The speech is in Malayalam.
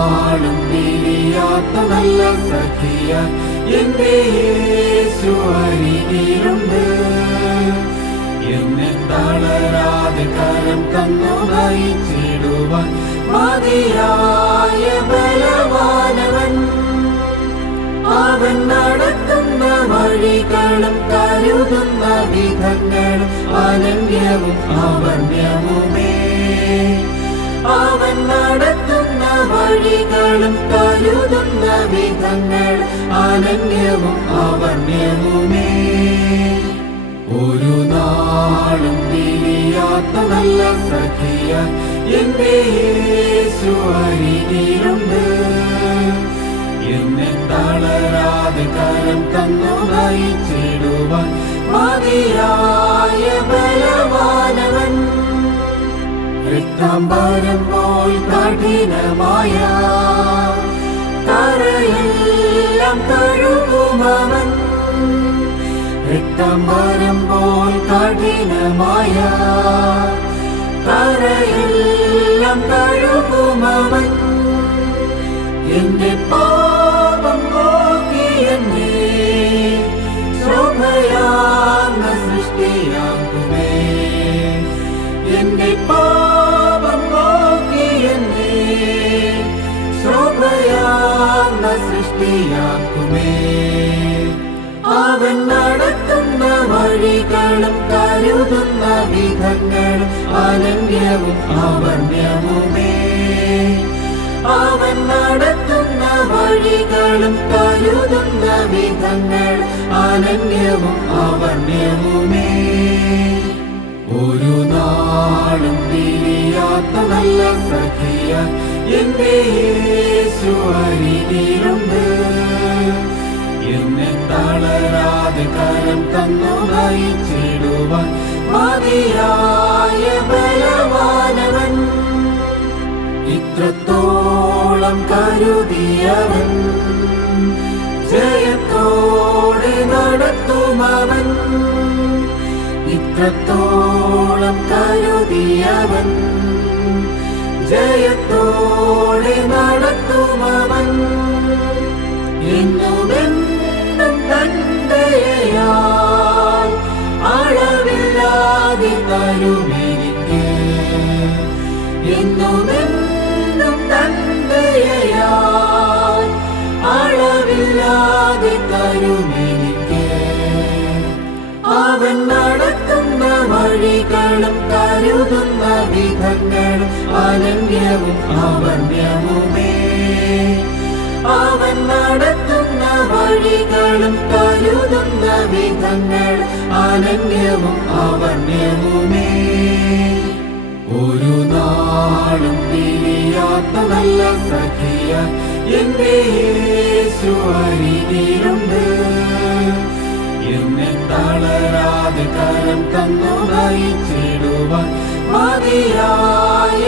നാളും പിരിയാത്ത നല്ല സഖിയ എന്റെ യേശു അരികിലുണ്ട്. എന്നെ തളരാതെ കരം തന്നു നയിച്ചിടുവാൻ മതിയായ ബലവാനവൻ. അവൻ നടത്തുന്ന വഴികളും കരുതുന്ന വിധങ്ങളും അനന്യവും അവർണ്യവുമേ. അവൻ നടത്തുന്ന വഴികളും കരുതുന്ന വിധങ്ങളും അനന്യവും അവർണ്യവുമേ. ഒരു നാളും പിരിയാത്ത നല്ല സഖിയ എന്റെ യേശു അരികിലുണ്ട്. എന്നെ തളരാതെ കരം തന്നു നയിച്ചിടുവാൻ മതിയായ ബലവാനവൻ. രക്താംബരം പോൽ കഠിനമായ കരയെല്ലാം കഴുകുമവൻ. രക്താംബരം പോൽ കഠിനമായ കരയെല്ലാം കഴുകുമവൻ. എന്റെ പാപം പോക്കി എന്നെ ശോഭയാർന്ന സൃഷ്ടിയാക്കുമേ. എന്റെ പാപം പോക്കി എന്നെ ശോഭയാർന്ന സൃഷ്ടിയാക്കുമേ. അവൻ നടത്തുന്ന വഴികളും കരുതുന്ന വിധങ്ങളും അനന്യവും അവർണ്യവുമേ. അവൻ നടത്തുന്ന വഴികളും കരുതുന്ന വിധങ്ങളും അനന്യവും അവർണ്യവുമേ. ഒരു നാളും പിരിയാത്ത നല്ല സഖിയ എന്റെ യേശു അരികിലുണ്ട്. എന്നെ തളരാതെ കരം തന്നു നയിച്ചിടുവാൻ മതിയായ ബലവാനവൻ. ഇത്രത്തോളം കരുതിയവൻ ജയത്തോടെ നടത്തുമവൻ. ഇത്രത്തോളം കരുതിയവൻ ജയത്തോടെ നടത്തുമവൻ. എന്നുമെന്നും തന്റെയാൽ അളവില്ലാതെ തരുമെനിക്ക്. എന്നുമെന്നും തന്റെയാൽ അളവില്ലാതെ തരുമെനിക്ക്. അവൻ നടത്തുന്ന വഴികളും കരുതുന്ന വിധങ്ങളും അനന്യവും അവർണ്യവുമേ. അവൻ നടത്തുന്ന വഴികളും കരുതുന്ന വിധങ്ങളും അനന്യവും അവർണ്യവുമേ. ഒരു നാളും പിരിയാത്ത നല്ല സഖിയ എന്റെ യേശു അരികിലുണ്ട്. എന്നെ തളരാതെ കരം തന്നു നയിച്ചിടുവാൻ മതിയായ